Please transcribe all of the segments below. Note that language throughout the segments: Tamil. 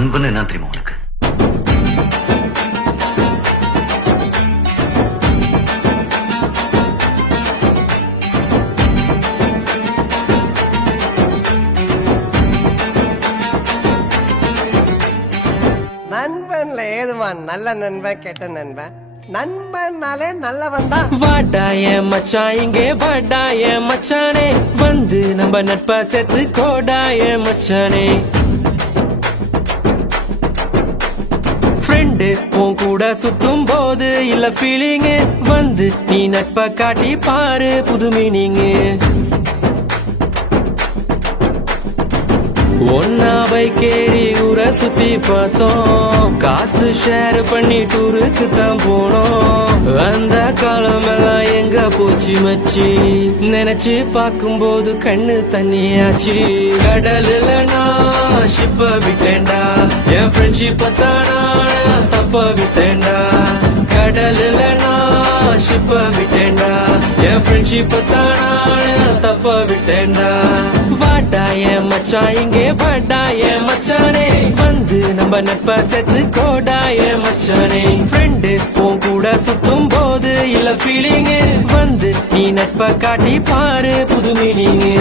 நண்பன் என்ன தெரியுமா உனக்கு? நண்பன்ல ஏதுவான் நல்ல நண்பன் கெட்ட நண்பன். நண்பன்னாலே நல்லவன் தான். வாடாய மச்சான் இங்கே வாடாய மச்சானே, வந்து நம்ம நட்பா சேர்த்து கோடாய மச்சானே. ஃப்ரெண்டு உன் கூட சுத்தும் போது இல்ல ஃபீலிங்கு, வந்து நீ நட்பா காட்டி பாரு புது மீனிங்கு. ஒன்னா பைக்கேறி ஊரை சுத்தி பார்த்தோம், காசு ஷேர் பண்ணி டூருக்கு தான் போனோம். அந்த காலம் எல்லாம் எங்க போச்சு மச்சி, நினைச்சு பார்க்கும்போது கண்ணு தண்ணியாச்சு. கடலுல நான் ஷிப்ப விட்டேன்டா, என் ஃப்ரெண்ட்ஷிப் தானா தப்ப விட்டேன்டா. கடலுல நான் ஷிப்ப விட்டேன்டா, என் ஃப்ரெண்ட்ஷிப் தானா தப்ப விட்டேன்டா. வாடாய மச்சான் இங்கே வாடாய மச்சானே, வந்து நம்ம நட்பா சேர்த்து கோடாய மச்சானே. ஃப்ரெண்டு உன் கூட சுத்தும் போது இல்ல ஃபீலிங்கு, வந்து நீ நட்பா காட்டி பாரு புது மீனிங்கு.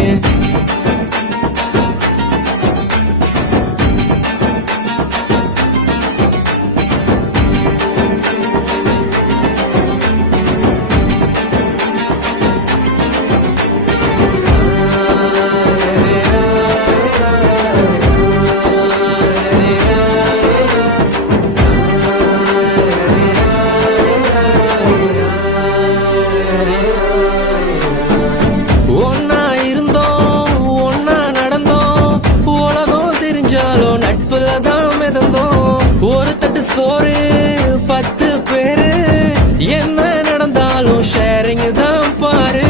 ஒன்னா இருந்தோம் ஒன்னா நடந்தோம், உலகம் தெரிஞ்சாலும் நட்புல தான் மிதந்தோம். ஒரு தட்டு சோறு 10 பேரு, என்ன நடந்தாலும் ஷேரிங் தான் பாரு.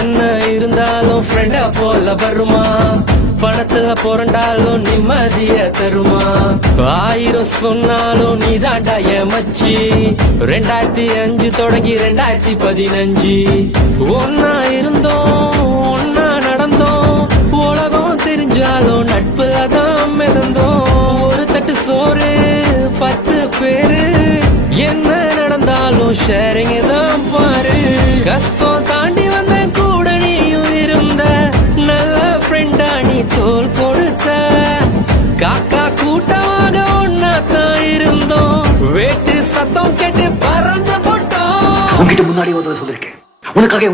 என்ன இருந்தாலும் ஃப்ரெண்டா போல வருமா, பணத்துல புரண்டாலும் நிம்மதிய தருமா. 1000 சொன்னாலும் நீ தாண்டா என் மச்சி, 2005 தொடங்கி 2015. ஒன்னா இருந்தோம் ஒன்னா நடந்தோம், உலகம் தெரிஞ்சாலும் நட்புல தான் மிதந்தோம். ஒரு தட்டு சோறு 10 பேரு, என்ன நடந்தாலும் ஷேரிங் தான் பாரு. கஷ்டம் தாண்டி வந்த கூட நீயும் இருந்த, நல்ல ஃப்ரெண்டா நீ தோல் கொடுத்த. காக்கா கூட்டமாக ஒன்னா தான் இருந்தோம், வேட்டு சத்தம் கேட்டு பறந்து போட்டோம். உன்கிட்ட முன்னாடி சொல்லிருக்கேன், உனக்காக